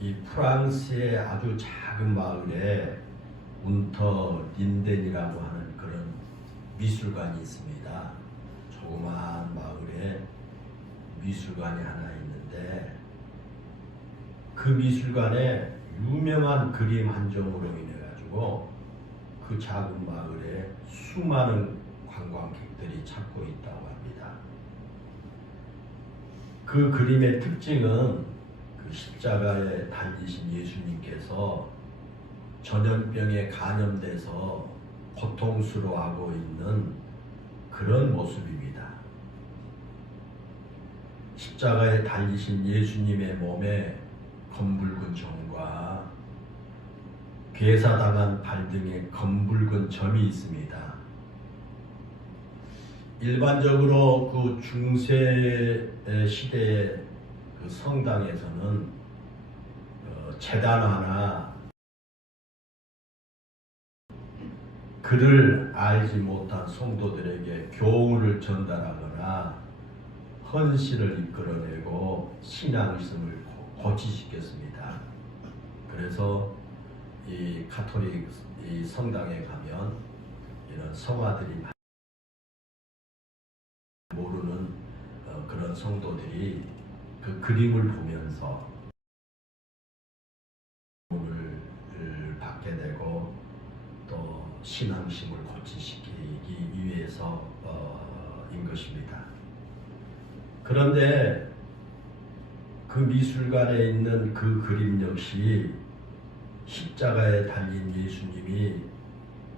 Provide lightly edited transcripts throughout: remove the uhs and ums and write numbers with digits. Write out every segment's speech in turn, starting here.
이 프랑스의 아주 작은 마을에 운터 린덴이라고 하는 그런 미술관이 있습니다. 조그마한 마을에 미술관이 하나 있는데, 그 미술관에 유명한 그림 한 점으로 인해 가지고 그 작은 마을에 수많은 관광객들이 찾고 있다고 합니다. 그 그림의 특징은 그 십자가에 달리신 예수님께서 전염병에 감염돼서 고통스러워하고 있는 그런 모습입니다. 십자가에 달리신 예수님의 몸에 검붉은 점과 괴사당한 발 등에 검붉은 점이 있습니다. 일반적으로 그 중세 시대의 그 성당에서는 제단화나 그를 알지 못한 성도들에게 교훈을 전달하거나 헌신을 이끌어내고 신앙심을 고취시켰습니다. 그래서 이 가톨릭 이 성당에 가면 이런 성화들이 모르는 그런 성도들이 그 그림을 보면서 도움을 받게 되고 또 신앙심을 고취시키기 위해서인 것입니다. 그런데 그 미술관에 있는 그 그림 역시 십자가에 달린 예수님이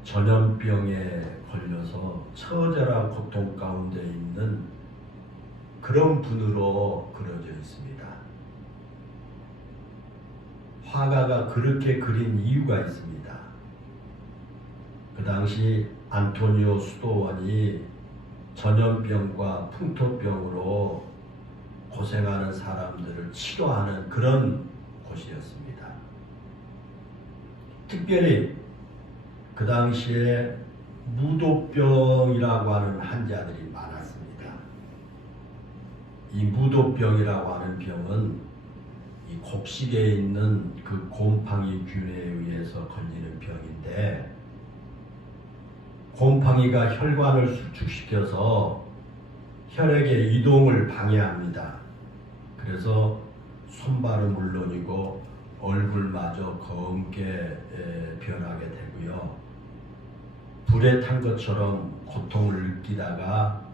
전염병에 걸려서 처절한 고통 가운데 있는 그런 분으로 그려져 있습니다. 화가가 그렇게 그린 이유가 있습니다. 그 당시 안토니오 수도원이 전염병과 풍토병으로 고생하는 사람들을 치료하는 그런 곳이었습니다. 특별히 그 당시에 무도병이라고 하는 환자들이 많았습니다. 이 무도병이라고 하는 병은 이 곡식에 있는 그 곰팡이균에 의해서 걸리는 병인데, 곰팡이가 혈관을 수축시켜서 혈액의 이동을 방해합니다. 그래서 손발은 물론이고 얼굴마저 검게 변하게 되고요. 불에 탄 것처럼 고통을 느끼다가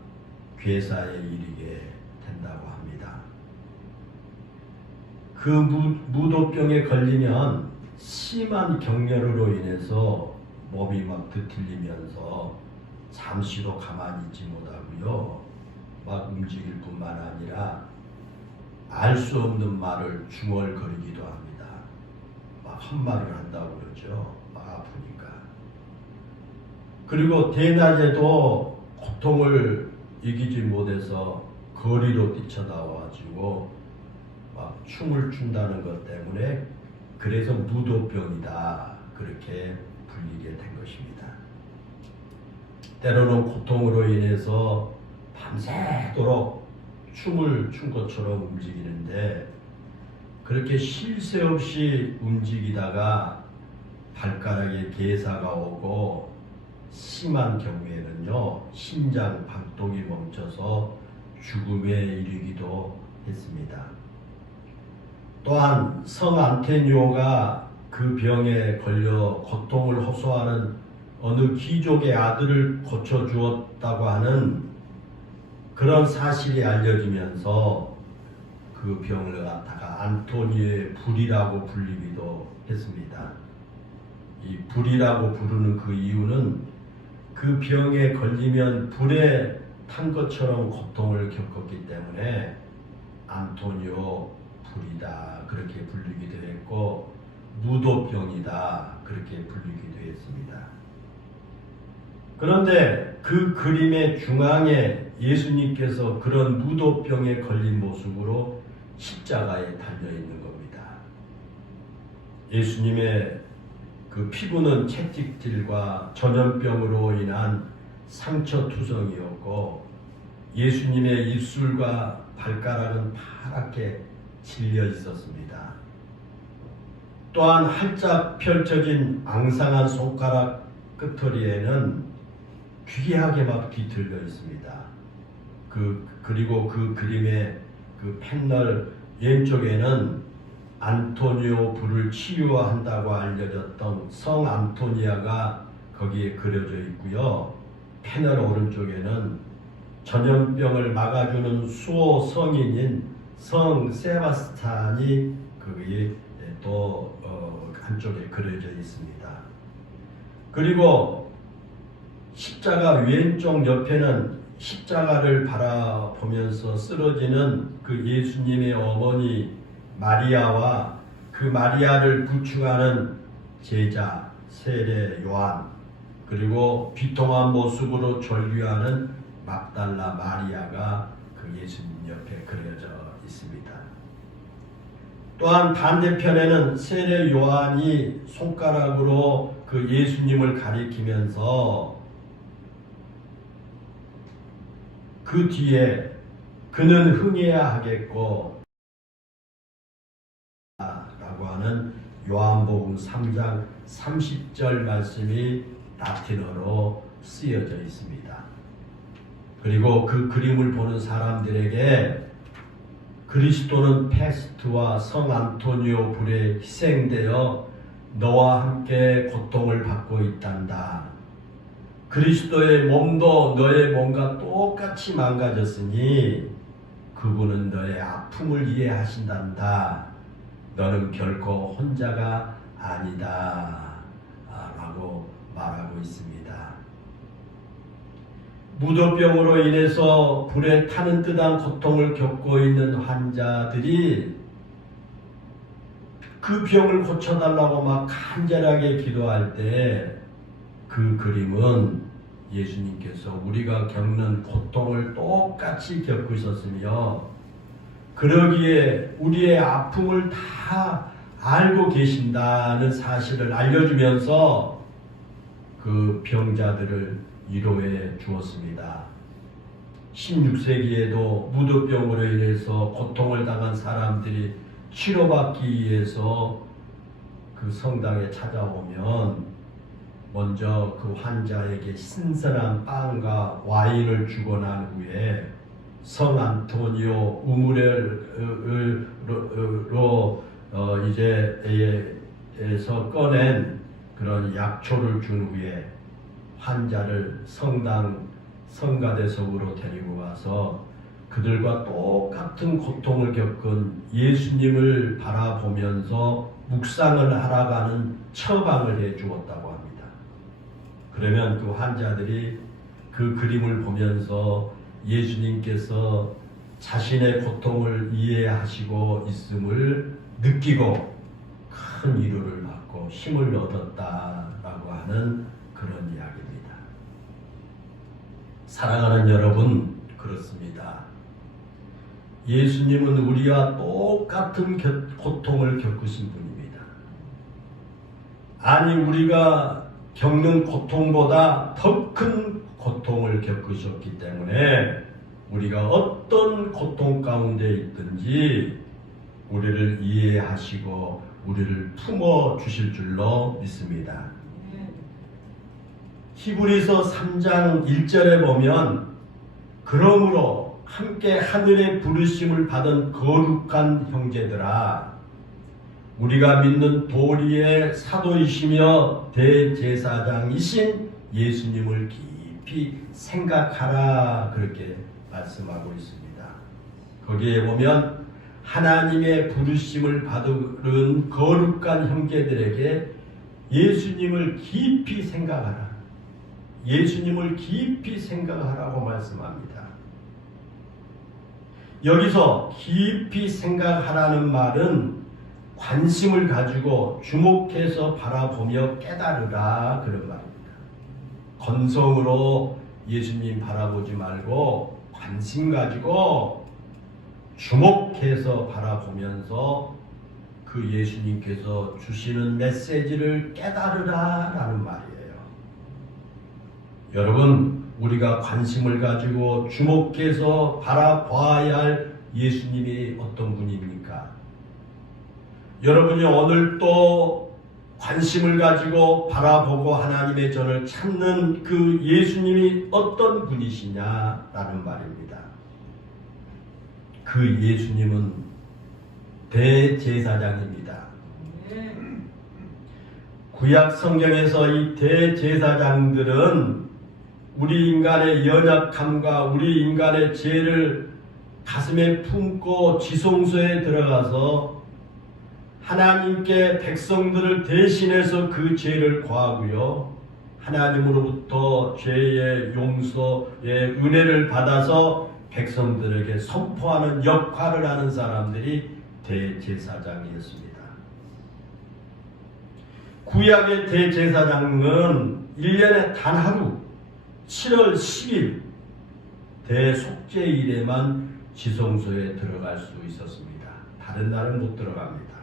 괴사에 이르게 된다고 합니다. 그 무도병에 걸리면 심한 경련으로 인해서 몸이 막 뒤틀리면서 잠시도 가만히 있지 못하고요. 막 움직일 뿐만 아니라 알 수 없는 말을 중얼거리기도 합니다. 막 헛말을 한다고 그러죠. 막 아프니까. 그리고 대낮에도 고통을 이기지 못해서 거리로 뛰쳐나와가지고 막 춤을 춘다는 것 때문에 그래서 무도병이다 그렇게 불리게 된 것입니다. 때로는 고통으로 인해서 밤새도록 춤을 춘 것처럼 움직이는데, 그렇게 쉴 새 없이 움직이다가 발가락에 괴사가 오고 심한 경우에는요 심장 박동이 멈춰서 죽음에 이르기도 했습니다. 또한 성 안토니오가 그 병에 걸려 고통을 호소하는 어느 귀족의 아들을 고쳐주었다고 하는 그런 사실이 알려지면서 그 병을 갖다가 안토니오의 불이라고 불리기도 했습니다. 이 불이라고 부르는 그 이유는 그 병에 걸리면 불에 탄 것처럼 고통을 겪었기 때문에 안토니오 불이다 그렇게 불리기도 했고, 무도병이다 그렇게 불리기도 했습니다. 그런데 그 그림의 중앙에 예수님께서 그런 무도병에 걸린 모습으로 십자가에 달려 있는 겁니다. 예수님의 그 피부는 채찍질과 전염병으로 인한 상처투성이었고, 예수님의 입술과 발가락은 파랗게 질려 있었습니다. 또한 활짝 펼쳐진 앙상한 손가락 끝머리에는 귀하게 막 뒤틀려 있습니다. 그리고 그 그림의 그 패널 왼쪽에는 안토니오 불을 치유한다고 알려졌던 성 안토니아가 거기에 그려져 있고요. 패널 오른쪽에는 전염병을 막아주는 수호 성인인 성 세바스찬이 거기에 또 한쪽에 그려져 있습니다. 그리고 십자가 왼쪽 옆에는 십자가를 바라보면서 쓰러지는 그 예수님의 어머니 마리아와 그 마리아를 부축하는 제자 세례 요한, 그리고 비통한 모습으로 절규하는 막달라 마리아가 그 예수님 옆에 그려져 있습니다. 또한 반대편에는 세례 요한이 손가락으로 그 예수님을 가리키면서 그 뒤에 그는 흥해야 하겠고 라고 하는 요한복음 3장 30절 말씀이 라틴어로 쓰여져 있습니다. 그리고 그 그림을 보는 사람들에게 그리스도는 페스트와 성 안토니오 불에 희생되어 너와 함께 고통을 받고 있단다. 그리스도의 몸도 너의 몸과 똑같이 망가졌으니 그분은 너의 아픔을 이해하신단다. 너는 결코 혼자가 아니다. 라고 말하고 있습니다. 무도병으로 인해서 불에 타는 듯한 고통을 겪고 있는 환자들이 그 병을 고쳐달라고 막 간절하게 기도할 때 그 그림은 예수님께서 우리가 겪는 고통을 똑같이 겪으셨으며 그러기에 우리의 아픔을 다 알고 계신다는 사실을 알려주면서 그 병자들을 위로해 주었습니다. 16세기에도 무도병으로 인해서 고통을 당한 사람들이 치료받기 위해서 그 성당에 찾아오면 먼저 그 환자에게 신선한 빵과 와인을 주고 난 후에 성 안토니오 우물로 이제에서 꺼낸 그런 약초를 준 후에 환자를 성가대석으로 데리고 가서 그들과 똑같은 고통을 겪은 예수님을 바라보면서 묵상을 하라가는 처방을 해 주었다고 합니다. 그러면 그 환자들이 그 그림을 보면서 예수님께서 자신의 고통을 이해하시고 있음을 느끼고 큰 위로를 받고 힘을 얻었다라고 하는 그런 이야기입니다. 사랑하는 여러분, 그렇습니다. 예수님은 우리와 똑같은 고통을 겪으신 분입니다. 아니, 우리가 겪는 고통보다 더 큰 고통을 겪으셨기 때문에 우리가 어떤 고통 가운데 있든지 우리를 이해하시고 우리를 품어 주실 줄로 믿습니다. 히브리서 3장 1절에 보면 그러므로 함께 하늘의 부르심을 받은 거룩한 형제들아, 우리가 믿는 도리의 사도이시며 대제사장이신 예수님을 깊이 생각하라, 그렇게 말씀하고 있습니다. 거기에 보면 하나님의 부르심을 받은 거룩한 형제들에게 예수님을 깊이 생각하라, 예수님을 깊이 생각하라고 말씀합니다. 여기서 깊이 생각하라는 말은 관심을 가지고 주목해서 바라보며 깨달으라, 그런 말입니다. 건성으로 예수님 바라보지 말고 관심 가지고 주목해서 바라보면서 그 예수님께서 주시는 메시지를 깨달으라라는 말이에요. 여러분, 우리가 관심을 가지고 주목해서 바라봐야 할 예수님이 어떤 분입니까? 여러분이 오늘 또 관심을 가지고 바라보고 하나님의 전을 찾는 그 예수님이 어떤 분이시냐라는 말입니다. 그 예수님은 대제사장입니다. 구약 성경에서 이 대제사장들은 우리 인간의 연약함과 우리 인간의 죄를 가슴에 품고 지성소에 들어가서 하나님께 백성들을 대신해서 그 죄를 고하고요, 하나님으로부터 죄의 용서의 은혜를 받아서 백성들에게 선포하는 역할을 하는 사람들이 대제사장이었습니다. 구약의 대제사장은 1년에 단 하루 7월 10일 대속죄일에만 지성소에 들어갈 수 있었습니다. 다른 날은 못 들어갑니다.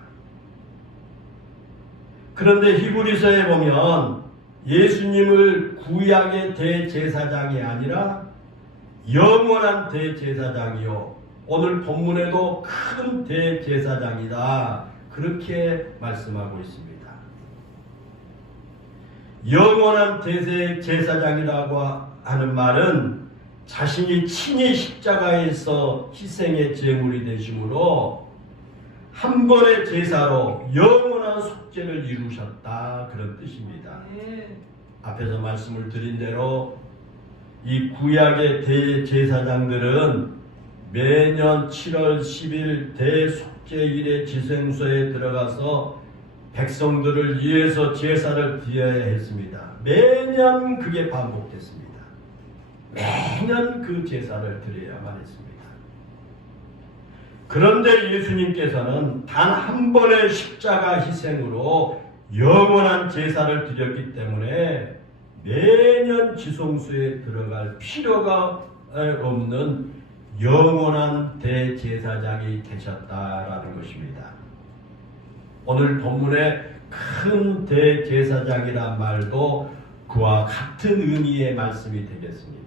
그런데 히브리서에 보면 예수님을 구약의 대제사장이 아니라 영원한 대제사장이요, 오늘 본문에도 큰 대제사장이다, 그렇게 말씀하고 있습니다. 영원한 대제사장이라고 하는 말은 자신이 친히 십자가에서 희생의 제물이 되심으로 한 번의 제사로 영원한 속죄를 이루셨다, 그런 뜻입니다. 앞에서 말씀을 드린 대로 이 구약의 대제사장들은 매년 7월 10일 대속죄일의 지성소에 들어가서 백성들을 위해서 제사를 드려야 했습니다. 매년 그게 반복됐습니다. 매년 그 제사를 드려야만 했습니다. 그런데 예수님께서는 단 한 번의 십자가 희생으로 영원한 제사를 드렸기 때문에 매년 지성소에 들어갈 필요가 없는 영원한 대제사장이 되셨다라는 것입니다. 오늘 본문의 큰 대제사장이란 말도 그와 같은 의미의 말씀이 되겠습니다.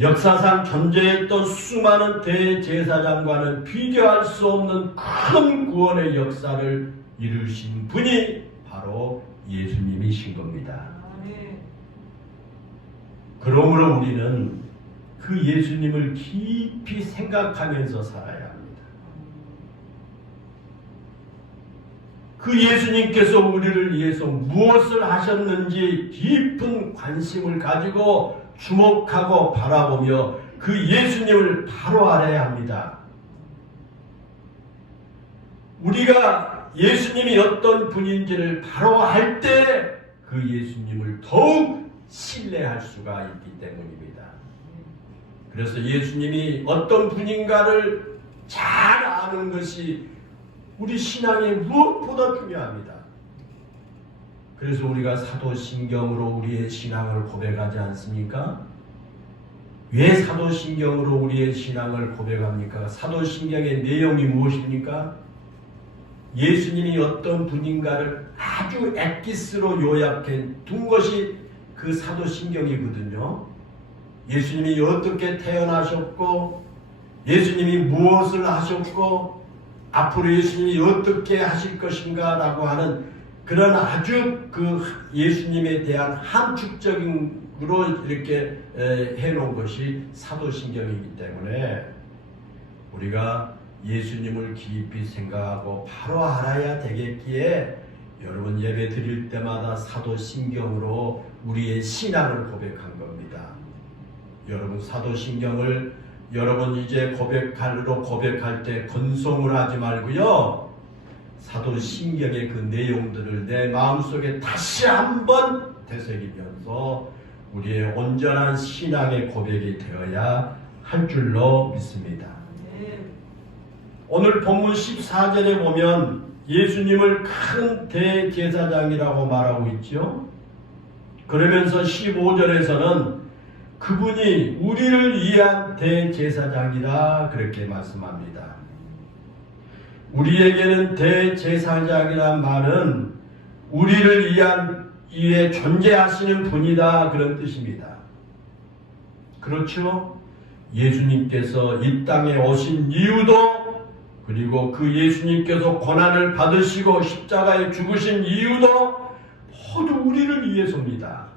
역사상 존재했던 수많은 대제사장과는 비교할 수 없는 큰 구원의 역사를 이루신 분이 바로 예수님이신 겁니다. 그러므로 우리는 그 예수님을 깊이 생각하면서 살아야 합니다. 그 예수님께서 우리를 위해서 무엇을 하셨는지 깊은 관심을 가지고 주목하고 바라보며 그 예수님을 바로 알아야 합니다. 우리가 예수님이 어떤 분인지를 바로 알 때 그 예수님을 더욱 신뢰할 수가 있기 때문입니다. 그래서 예수님이 어떤 분인가를 잘 아는 것이 우리 신앙에 무엇보다 중요합니다. 그래서 우리가 사도신경으로 우리의 신앙을 고백하지 않습니까? 왜 사도신경으로 우리의 신앙을 고백합니까? 사도신경의 내용이 무엇입니까? 예수님이 어떤 분인가를 아주 엑기스로 요약해 둔 것이 그 사도신경이거든요. 예수님이 어떻게 태어나셨고, 예수님이 무엇을 하셨고, 앞으로 예수님이 어떻게 하실 것인가 라고 하는 그런 아주 그 예수님에 대한 함축적으로 이렇게 해놓은 것이 사도신경이기 때문에 우리가 예수님을 깊이 생각하고 바로 알아야 되겠기에 여러분 예배 드릴 때마다 사도신경으로 우리의 신앙을 고백한 겁니다. 여러분 사도신경을 여러분 이제 고백할 때 건성을 하지 말고요, 사도신경의 그 내용들을 내 마음속에 다시 한번 되새기면서 우리의 온전한 신앙의 고백이 되어야 할 줄로 믿습니다. 오늘 본문 14절에 보면 예수님을 큰 대제사장이라고 말하고 있죠. 그러면서 15절에서는 그분이 우리를 위한 대제사장이라 그렇게 말씀합니다. 우리에게는 대제사장이란 말은 우리를 위해 존재하시는 분이다, 그런 뜻입니다. 그렇죠? 예수님께서 이 땅에 오신 이유도 그리고 그 예수님께서 고난을 받으시고 십자가에 죽으신 이유도 모두 우리를 위해서입니다.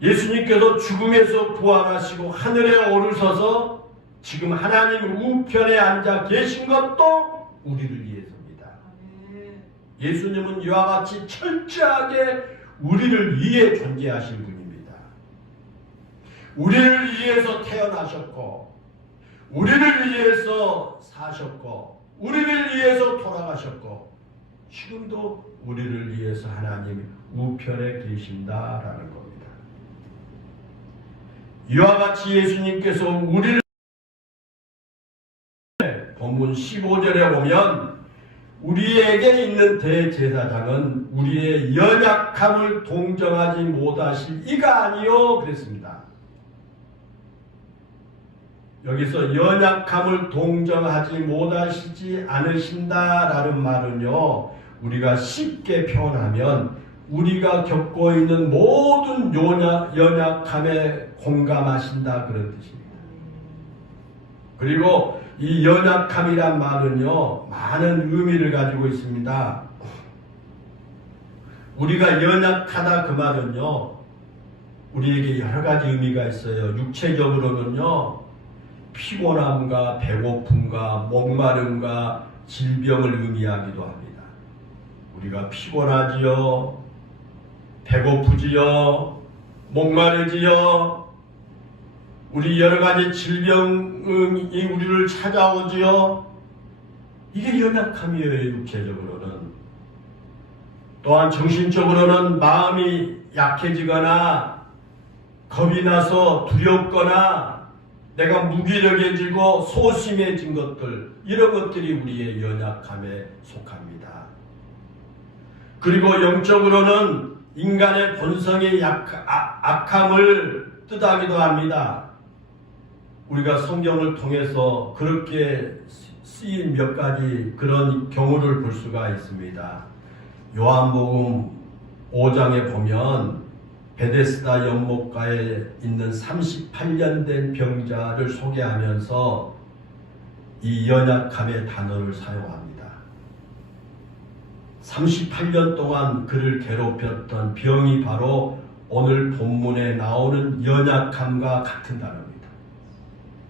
예수님께서 죽음에서 부활하시고 하늘에 오르셔서 지금 하나님 우편에 앉아 계신 것도 우리를 위해서입니다. 예수님은 이와 같이 철저하게 우리를 위해 존재하신 분입니다. 우리를 위해서 태어나셨고 우리를 위해서 사셨고 우리를 위해서 돌아가셨고 지금도 우리를 위해서 하나님 우편에 계신다라는 겁니다. 이와 같이 예수님께서 우리를 본문 15절에 보면 우리에게 있는 대제사장은 우리의 연약함을 동정하지 못하실 이가 아니요 그랬습니다. 여기서 연약함을 동정하지 못하시지 않으신다라는 말은요, 우리가 쉽게 표현하면 우리가 겪고 있는 모든 연약함에 공감하신다 그런 뜻입니다. 그리고 이 연약함이란 말은요, 많은 의미를 가지고 있습니다. 우리가 연약하다 그 말은요, 우리에게 여러 가지 의미가 있어요. 육체적으로는요, 피곤함과 배고픔과 목마름과 질병을 의미하기도 합니다. 우리가 피곤하지요, 배고프지요, 목마르지요, 우리 여러 가지 질병이 우리를 찾아오지요. 이게 연약함이에요, 육체적으로는. 또한 정신적으로는 마음이 약해지거나 겁이 나서 두렵거나 내가 무기력해지고 소심해진 것들, 이런 것들이 우리의 연약함에 속합니다. 그리고 영적으로는 인간의 본성의 악함을 뜻하기도 합니다. 우리가 성경을 통해서 그렇게 쓰인 몇 가지 그런 경우를 볼 수가 있습니다. 요한복음 5장에 보면 베데스다 연못가에 있는 38년 된 병자를 소개하면서 이 연약함의 단어를 사용합니다. 38년 동안 그를 괴롭혔던 병이 바로 오늘 본문에 나오는 연약함과 같은 단어입니다.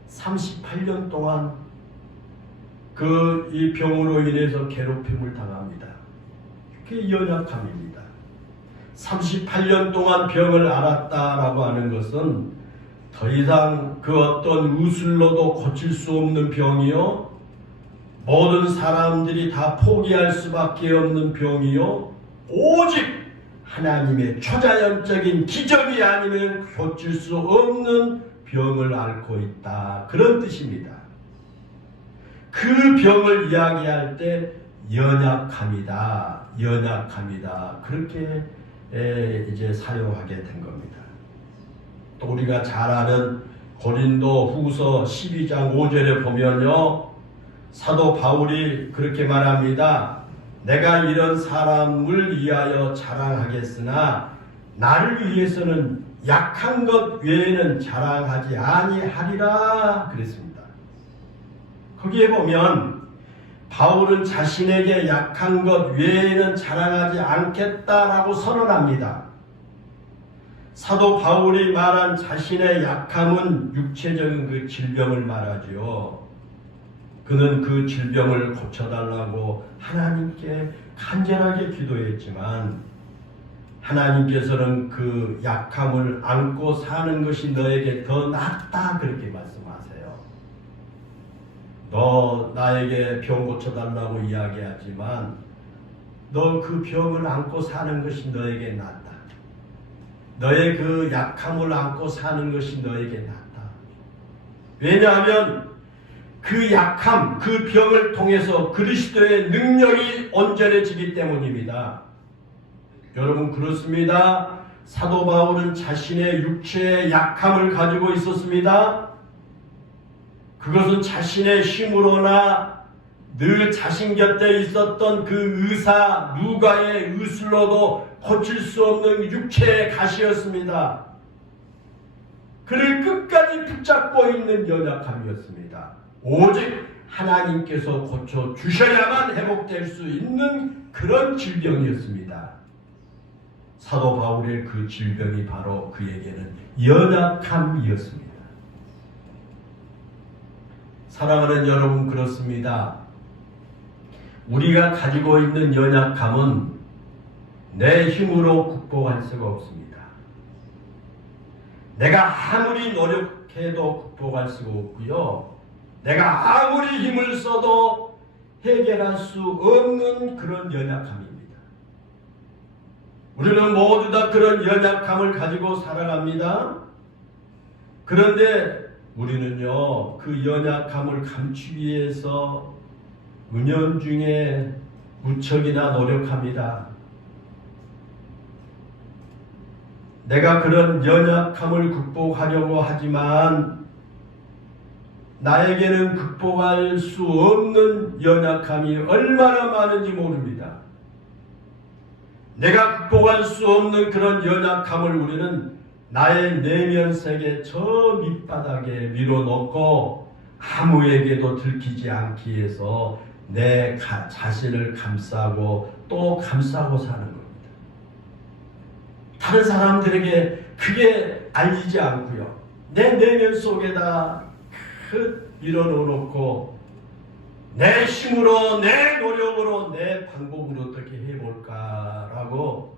38년 동안 이 병으로 인해서 괴롭힘을 당합니다. 그게 연약함입니다. 38년 동안 병을 앓았다라고 하는 것은 더 이상 그 어떤 의술로도 고칠 수 없는 병이요, 모든 사람들이 다 포기할 수밖에 없는 병이요, 오직 하나님의 초자연적인 기적이 아니면 고칠 수 없는 병을 앓고 있다, 그런 뜻입니다. 그 병을 이야기할 때 연약함이다, 연약함이다, 그렇게 이제 사용하게 된 겁니다. 또 우리가 잘 아는 고린도 후서 12장 5절에 보면요, 사도 바울이 그렇게 말합니다. 내가 이런 사람을 위하여 자랑하겠으나 나를 위해서는 약한 것 외에는 자랑하지 아니하리라 그랬습니다. 거기에 보면 바울은 자신에게 약한 것 외에는 자랑하지 않겠다라고 선언합니다. 사도 바울이 말한 자신의 약함은 육체적인 그 질병을 말하죠. 그는 그 질병을 고쳐달라고 하나님께 간절하게 기도했지만 하나님께서는 그 약함을 안고 사는 것이 너에게 더 낫다 그렇게 말씀하세요. 너 나에게 병 고쳐달라고 이야기하지만 너 그 병을 안고 사는 것이 너에게 낫다. 너의 그 약함을 안고 사는 것이 너에게 낫다. 왜냐하면 그 약함, 그 병을 통해서 그리스도의 능력이 온전해지기 때문입니다. 여러분 그렇습니다. 사도 바울은 자신의 육체의 약함을 가지고 있었습니다. 그것은 자신의 힘으로나 늘 자신 곁에 있었던 그 의사 누가의 의술로도 고칠 수 없는 육체의 가시였습니다. 그를 끝까지 붙잡고 있는 연약함이었습니다. 오직 하나님께서 고쳐 주셔야만 회복될 수 있는 그런 질병이었습니다. 사도 바울의 그 질병이 바로 그에게는 연약함이었습니다. 사랑하는 여러분, 그렇습니다. 우리가 가지고 있는 연약함은 내 힘으로 극복할 수가 없습니다. 내가 아무리 노력해도 극복할 수가 없고요. 내가 아무리 힘을 써도 해결할 수 없는 그런 연약함입니다. 우리는 모두 다 그런 연약함을 가지고 살아갑니다. 그런데 우리는요, 그 연약함을 감추기 위해서 은연중에 무척이나 노력합니다. 내가 그런 연약함을 극복하려고 하지만 나에게는 극복할 수 없는 연약함이 얼마나 많은지 모릅니다. 내가 극복할 수 없는 그런 연약함을 우리는 나의 내면 세계 저 밑바닥에 밀어놓고 아무에게도 들키지 않기 위해서 내 자신을 감싸고 또 감싸고 사는 겁니다. 다른 사람들에게 그게 알리지 않고요. 내 내면 속에다 밀어놓고 내 힘으로, 내 노력으로, 내 방법으로 어떻게 해볼까라고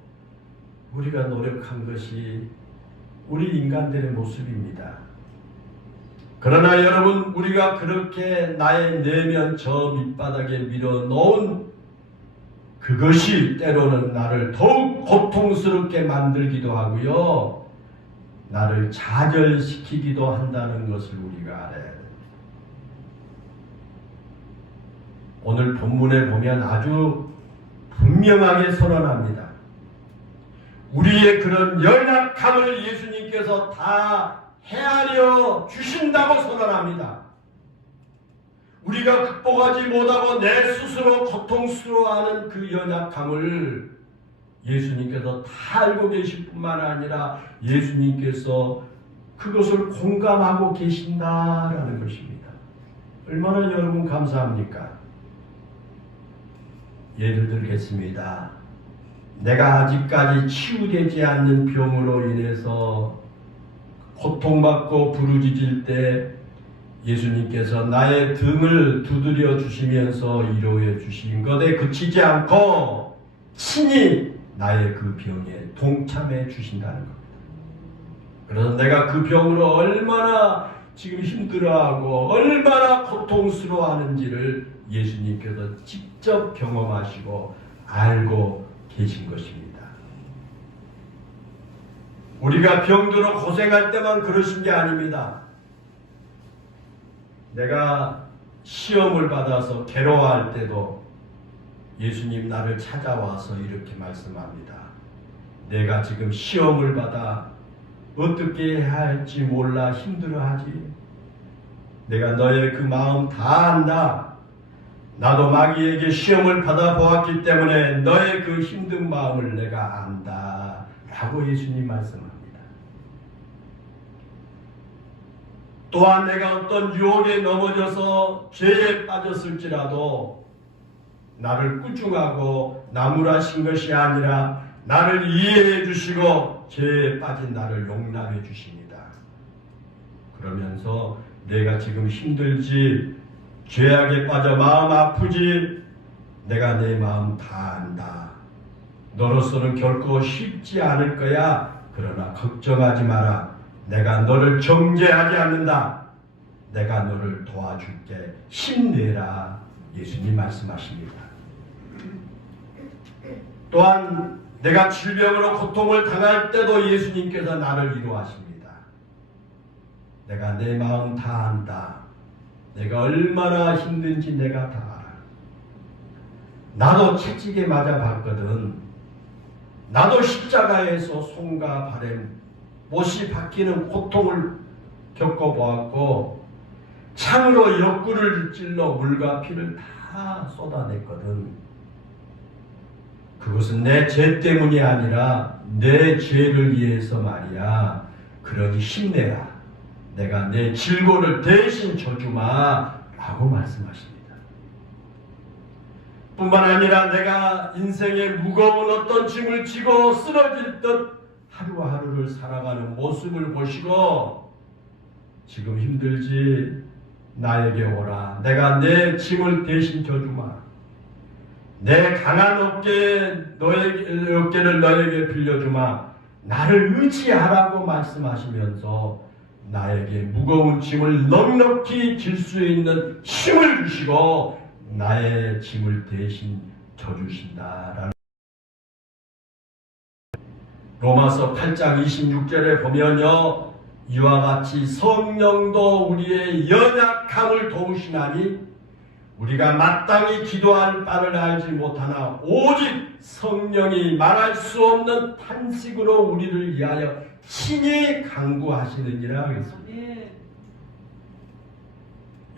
우리가 노력한 것이 우리 인간들의 모습입니다. 그러나 여러분, 우리가 그렇게 나의 내면 저 밑바닥에 밀어놓은 그것이 때로는 나를 더욱 고통스럽게 만들기도 하고요. 나를 좌절시키기도 한다는 것을 우리가 알아야 돼요. 오늘 본문에 보면 아주 분명하게 선언합니다. 우리의 그런 연약함을 예수님께서 다 헤아려 주신다고 선언합니다. 우리가 극복하지 못하고 내 스스로 고통스러워하는 그 연약함을 예수님께서 다 알고 계실 뿐만 아니라 예수님께서 그것을 공감하고 계신다라는 것입니다. 얼마나 여러분 감사합니까? 예를 들겠습니다. 내가 아직까지 치유되지 않는 병으로 인해서 고통받고 부르짖을 때 예수님께서 나의 등을 두드려 주시면서 위로해 주신 것에 그치지 않고 친히 나의 그 병에 동참해 주신다는 겁니다. 그래서 내가 그 병으로 얼마나 지금 힘들어하고 얼마나 고통스러워하는지를 예수님께서 직접 경험하시고 알고 계신 것입니다. 우리가 병들어 고생할 때만 그러신 게 아닙니다. 내가 시험을 받아서 괴로워할 때도 예수님 나를 찾아와서 이렇게 말씀합니다. 내가 지금 시험을 받아 어떻게 해야 할지 몰라 힘들어하지? 내가 너의 그 마음 다 안다. 나도 마귀에게 시험을 받아보았기 때문에 너의 그 힘든 마음을 내가 안다. 라고 예수님 말씀합니다. 또한 내가 어떤 유혹에 넘어져서 죄에 빠졌을지라도 나를 꾸중하고 나무라신 것이 아니라 나를 이해해 주시고 죄에 빠진 나를 용납해 주십니다. 그러면서 내가 지금 힘들지, 죄악에 빠져 마음 아프지, 내가 내 마음 다 안다. 너로서는 결코 쉽지 않을 거야. 그러나 걱정하지 마라. 내가 너를 정죄하지 않는다. 내가 너를 도와줄게. 힘내라. 예수님 말씀하십니다. 또한 내가 질병으로 고통을 당할 때도 예수님께서 나를 위로하십니다. 내가 내 마음 다 안다. 내가 얼마나 힘든지 내가 다 알아. 나도 채찍에 맞아봤거든. 나도 십자가에서 손과 발에 못이 박히는 고통을 겪어보았고 창으로 옆구리를 찔러 물과 피를 다 쏟아냈거든. 그것은 내 죄 때문이 아니라 내 죄를 위해서 말이야. 그러니 힘내라. 내가 내 질고를 대신 져주마 라고 말씀하십니다. 뿐만 아니라 내가 인생의 무거운 어떤 짐을 지고 쓰러질 듯 하루하루를 살아가는 모습을 보시고 지금 힘들지? 나에게 오라. 내가 내 짐을 대신 져주마. 내 강한 어깨를 너에게 빌려주마. 나를 의지하라고 말씀하시면서 나에게 무거운 짐을 넉넉히 질 수 있는 힘을 주시고 나의 짐을 대신 져주신다라는 로마서 8장 26절에 보면요, 이와 같이 성령도 우리의 연약함을 도우시나니 우리가 마땅히 기도할 바를 알지 못하나 오직 성령이 말할 수 없는 탄식으로 우리를 위하여 친히 간구하시느니라 하겠습니다.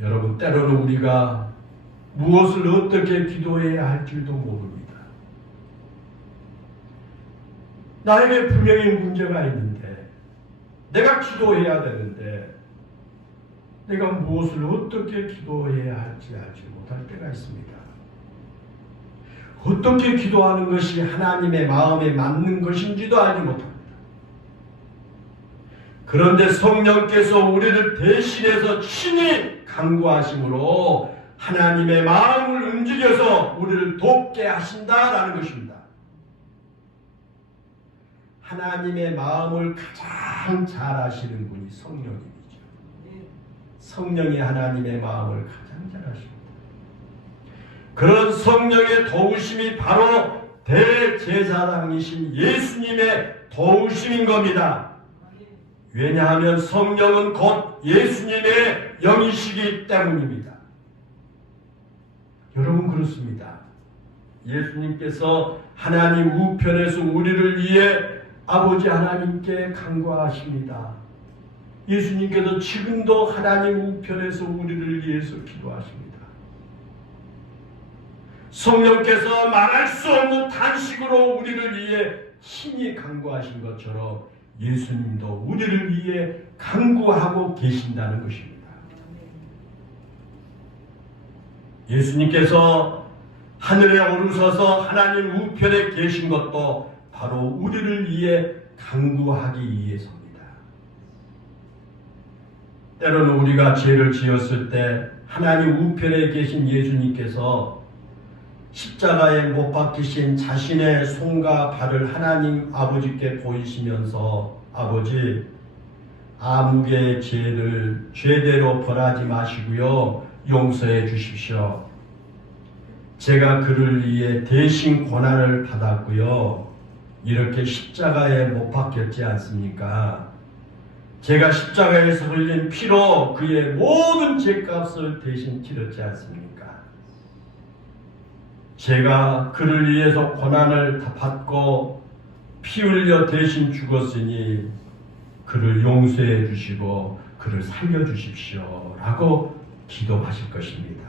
여러분, 때로는 우리가 무엇을 어떻게 기도해야 할지도 모릅니다. 나에게 분명히 문제가 있는데 내가 기도해야 되는데 내가 무엇을 어떻게 기도해야 할지 알지 못할 때가 있습니다. 어떻게 기도하는 것이 하나님의 마음에 맞는 것인지도 알지 못합니다. 그런데 성령께서 우리를 대신해서 친히 간구하심으로 하나님의 마음을 움직여서 우리를 돕게 하신다라는 것입니다. 하나님의 마음을 가장 잘 아시는 분이 성령님이죠. 성령이 하나님의 마음을 가장 잘 아십니다. 그런 성령의 도우심이 바로 대제사장이신 예수님의 도우심인 겁니다. 왜냐하면 성령은 곧 예수님의 영이시기 때문입니다. 여러분, 그렇습니다. 예수님께서 하나님 우편에서 우리를 위해 아버지 하나님께 간구하십니다. 예수님께서 지금도 하나님 우편에서 우리를 위해서 기도하십니다. 성령께서 말할 수 없는 탄식으로 우리를 위해 친히 간구하신 것처럼 예수님도 우리를 위해 간구하고 계신다는 것입니다. 예수님께서 하늘에 오르셔서 하나님 우편에 계신 것도 바로 우리를 위해 간구하기 위해서입니다. 때로는 우리가 죄를 지었을 때 하나님 우편에 계신 예수님께서 십자가에 못 박히신 자신의 손과 발을 하나님 아버지께 보이시면서 아버지, 아무개의 죄를 죄대로 벌하지 마시고요, 용서해 주십시오. 제가 그를 위해 대신 고난을 받았고요, 이렇게 십자가에 못 박혔지 않습니까? 제가 십자가에서 흘린 피로 그의 모든 죄값을 대신 치렀지 않습니까? 제가 그를 위해서 고난을 다 받고 피 흘려 대신 죽었으니 그를 용서해 주시고 그를 살려 주십시오 라고 기도하실 것입니다.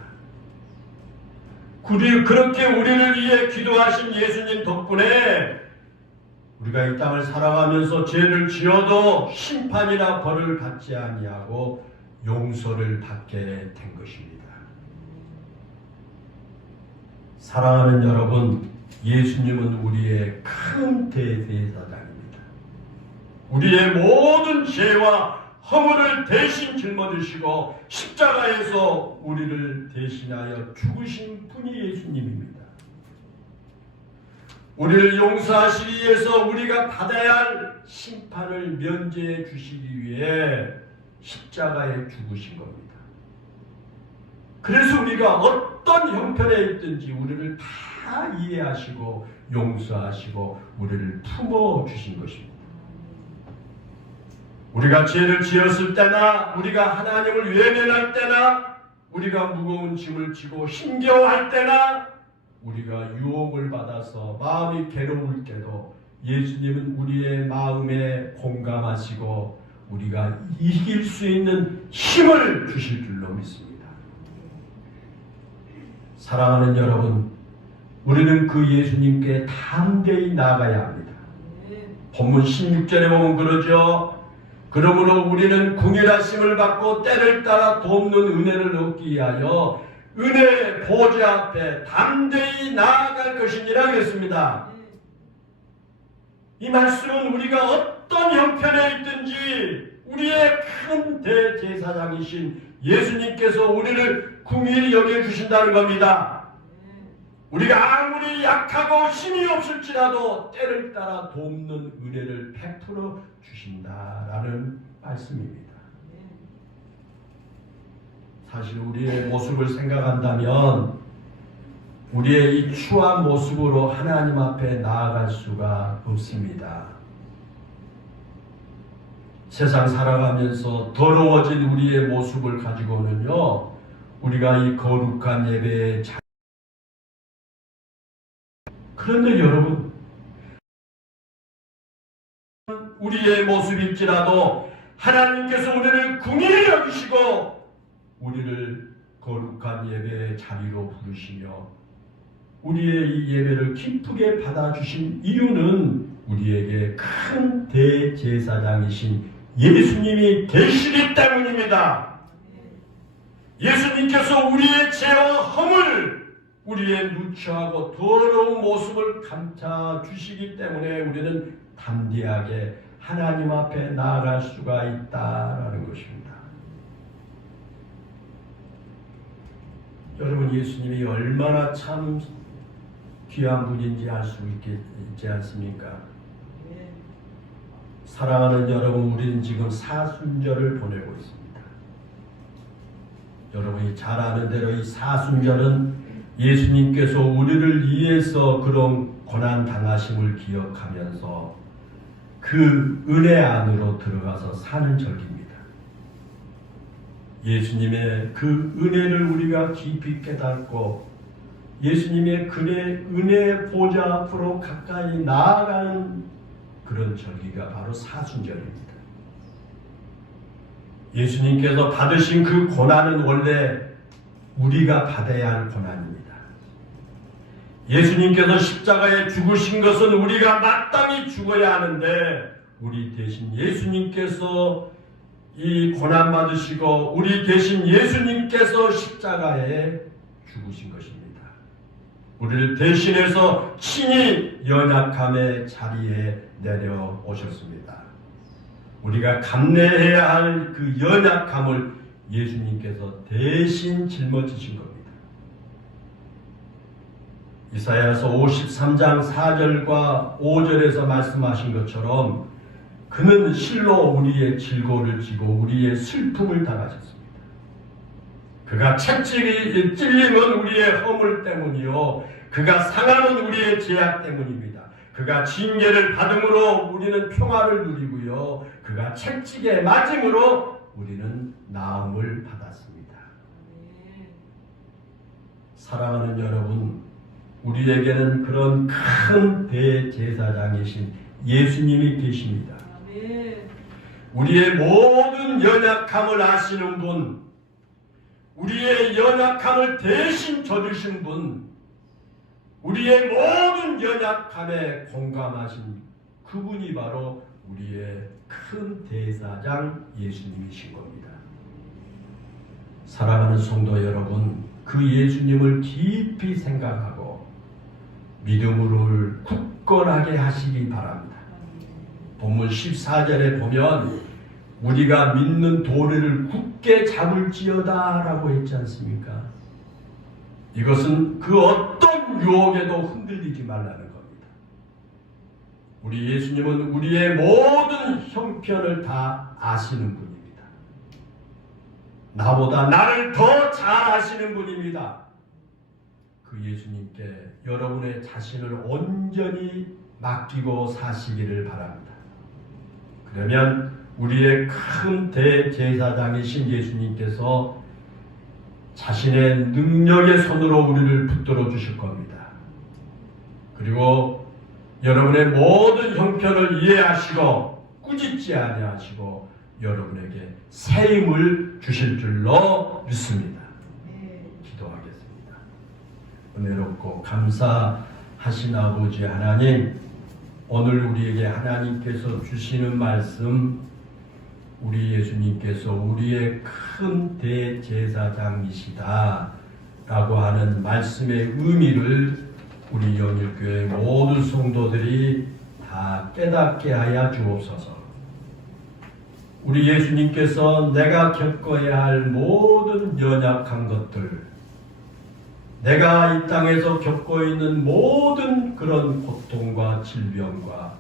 그렇게 우리를 위해 기도하신 예수님 덕분에 우리가 이 땅을 살아가면서 죄를 지어도 심판이나 벌을 받지 아니하고 용서를 받게 된 것입니다. 사랑하는 여러분, 예수님은 우리의 큰 대제사장입니다. 우리의 모든 죄와 허물을 대신 짊어지시고 십자가에서 우리를 대신하여 죽으신 분이 예수님입니다. 우리를 용서하시기 위해서 우리가 받아야 할 심판을 면제해 주시기 위해 십자가에 죽으신 겁니다. 그래서 우리가 어떤 형편에 있든지 우리를 다 이해하시고 용서하시고 우리를 품어주신 것입니다. 우리가 죄를 지었을 때나 우리가 하나님을 외면할 때나 우리가 무거운 짐을 지고 힘겨워할 때나 우리가 유혹을 받아서 마음이 괴로울 때도 예수님은 우리의 마음에 공감하시고 우리가 이길 수 있는 힘을 주실 줄로 믿습니다. 사랑하는 여러분, 우리는 그 예수님께 담대히 나아가야 합니다. 본문 16절에 보면 그러죠. 그러므로 우리는 궁일하심을 받고 때를 따라 돕는 은혜를 얻기 위하여 은혜 보좌 앞에 담대히 나아갈 것이니라 그랬습니다. 이 말씀은 우리가 어떤 형편에 있든지 우리의 큰 대제사장이신 예수님께서 우리를 궁일히 여겨주신다는 겁니다. 우리가 아무리 약하고 힘이 없을지라도 때를 따라 돕는 은혜를 베풀어 주신다라는 말씀입니다. 사실 우리의 모습을 생각한다면 우리의 이 추한 모습으로 하나님 앞에 나아갈 수가 없습니다. 세상 살아가면서 더러워진 우리의 모습을 가지고는요, 우리가 이 거룩한 예배에 그런데 여러분, 우리의 모습일지라도 하나님께서 우리를 궁일히 여기시고 우리를 거룩한 예배의 자리로 부르시며 우리의 이 예배를 기쁘게 받아주신 이유는 우리에게 큰 대제사장이신 예수님이 계시기 때문입니다. 예수님께서 우리의 죄와 허물, 우리의 누추하고 더러운 모습을 감싸 주시기 때문에 우리는 담대하게 하나님 앞에 나아갈 수가 있다라는 것입니다. 여러분, 예수님이 얼마나 참 귀한 분인지 알 수 있지 않습니까? 사랑하는 여러분, 우리는 지금 사순절을 보내고 있습니다. 여러분이 잘 아는 대로 이 사순절은 예수님께서 우리를 위해서 그런 고난 당하심을 기억하면서 그 은혜 안으로 들어가서 사는 절기입니다. 예수님의 그 은혜를 우리가 깊이 깨닫고 예수님의 은혜 보좌 앞으로 가까이 나아가는 그런 절기가 바로 사순절입니다. 예수님께서 받으신 그 고난은 원래 우리가 받아야 할 고난입니다. 예수님께서 십자가에 죽으신 것은 우리가 마땅히 죽어야 하는데 우리 대신 예수님께서 이 고난 받으시고 우리 대신 예수님께서 십자가에 죽으신 것입니다. 우리를 대신해서 친히 연약함의 자리에 내려오셨습니다. 우리가 감내해야 할 그 연약함을 예수님께서 대신 짊어지신 겁니다. 이사야서 53장 4절과 5절에서 말씀하신 것처럼 그는 실로 우리의 질고를 지고 우리의 슬픔을 당하셨습니다. 그가 찔림은 우리의 허물 때문이요 그가 상함은 우리의 죄악 때문입니다. 그가 징계를 받음으로 우리는 평화를 누리고요 그가 채찍에 맞음으로 우리는 나음을 받았습니다. 사랑하는 여러분, 우리에게는 그런 큰 대제사장이신 예수님이 계십니다. 우리의 모든 연약함을 아시는 분, 우리의 연약함을 대신 져주신 분, 우리의 모든 연약함에 공감하신 그분이 바로 우리의 큰 대사장 예수님이신 겁니다. 사랑하는 성도 여러분, 그 예수님을 깊이 생각하고 믿음을 굳건하게 하시기 바랍니다. 본문 14절에 보면 우리가 믿는 도리를 굳게 잡을지어다 라고 했지 않습니까? 이것은 그 어떤 유혹에도 흔들리지 말라는 겁니다. 우리 예수님은 우리의 모든 형편을 다 아시는 분입니다. 나보다 나를 더 잘 아시는 분입니다. 그 예수님께 여러분의 자신을 온전히 맡기고 사시기를 바랍니다. 그러면 우리의 큰 대제사장이신 예수님께서 자신의 능력의 손으로 우리를 붙들어 주실 겁니다. 그리고 여러분의 모든 형편을 이해하시고 꾸짖지 아니하시고 여러분에게 새 힘을 주실 줄로 믿습니다. 기도하겠습니다. 은혜롭고 감사하신 아버지 하나님, 오늘 우리에게 하나님께서 주시는 말씀 우리 예수님께서 우리의 큰 대제사장이시다 라고 하는 말씀의 의미를 우리 영일교회 모든 성도들이 다 깨닫게 하여 주옵소서. 우리 예수님께서 내가 겪어야 할 모든 연약한 것들, 내가 이 땅에서 겪고 있는 모든 그런 고통과 질병과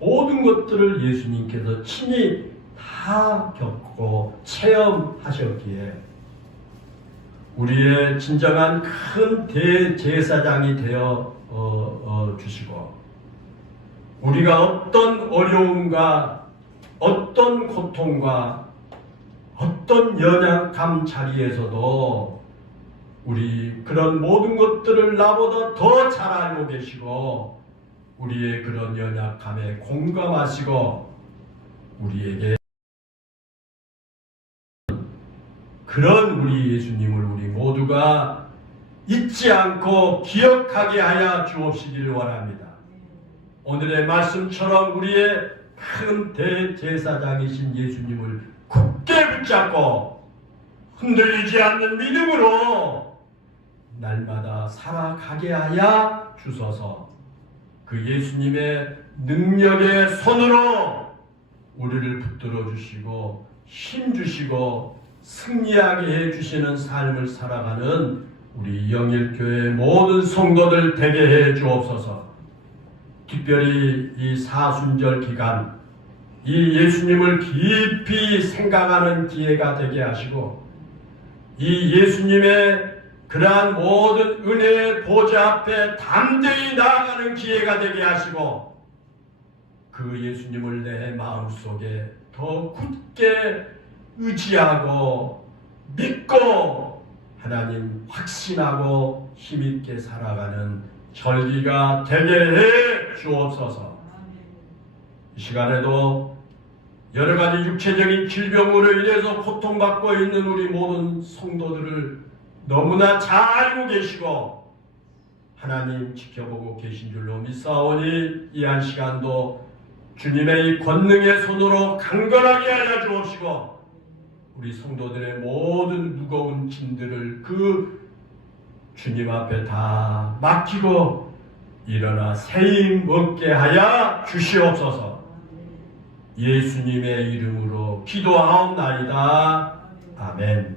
모든 것들을 예수님께서 친히 다 겪고 체험하셨기에 우리의 진정한 큰 대제사장이 되어 주시고, 우리가 어떤 어려움과 어떤 고통과 어떤 연약함 자리에서도 우리 그런 모든 것들을 나보다 더 잘 알고 계시고 우리의 그런 연약함에 공감하시고 우리에게 그런 우리 예수님을 우리 모두가 잊지 않고 기억하게 하여 주옵시기를 원합니다. 오늘의 말씀처럼 우리의 큰 대제사장이신 예수님을 굳게 붙잡고 흔들리지 않는 믿음으로 날마다 살아가게 하여 주소서. 그 예수님의 능력의 손으로 우리를 붙들어 주시고 힘 주시고 승리하게 해주시는 삶을 살아가는 우리 영일교회 모든 성도들 되게 해 주옵소서. 특별히 이 사순절 기간 이 예수님을 깊이 생각하는 기회가 되게 하시고 이 예수님의 그러한 모든 은혜의 보좌 앞에 담대히 나아가는 기회가 되게 하시고 그 예수님을 내 마음속에 더 굳게 의지하고 믿고 하나님 확신하고 힘있게 살아가는 절기가 되게 해 주옵소서. 이 시간에도 여러 가지 육체적인 질병으로 인해서 고통받고 있는 우리 모든 성도들을 너무나 잘 알고 계시고 하나님 지켜보고 계신 줄로 믿사오니 이 한 시간도 주님의 이 권능의 손으로 강건하게 하여 주옵시고 우리 성도들의 모든 무거운 짐들을 그 주님 앞에 다 맡기고 일어나 새힘 얻게 하여 주시옵소서. 예수님의 이름으로 기도하옵나이다. 아멘.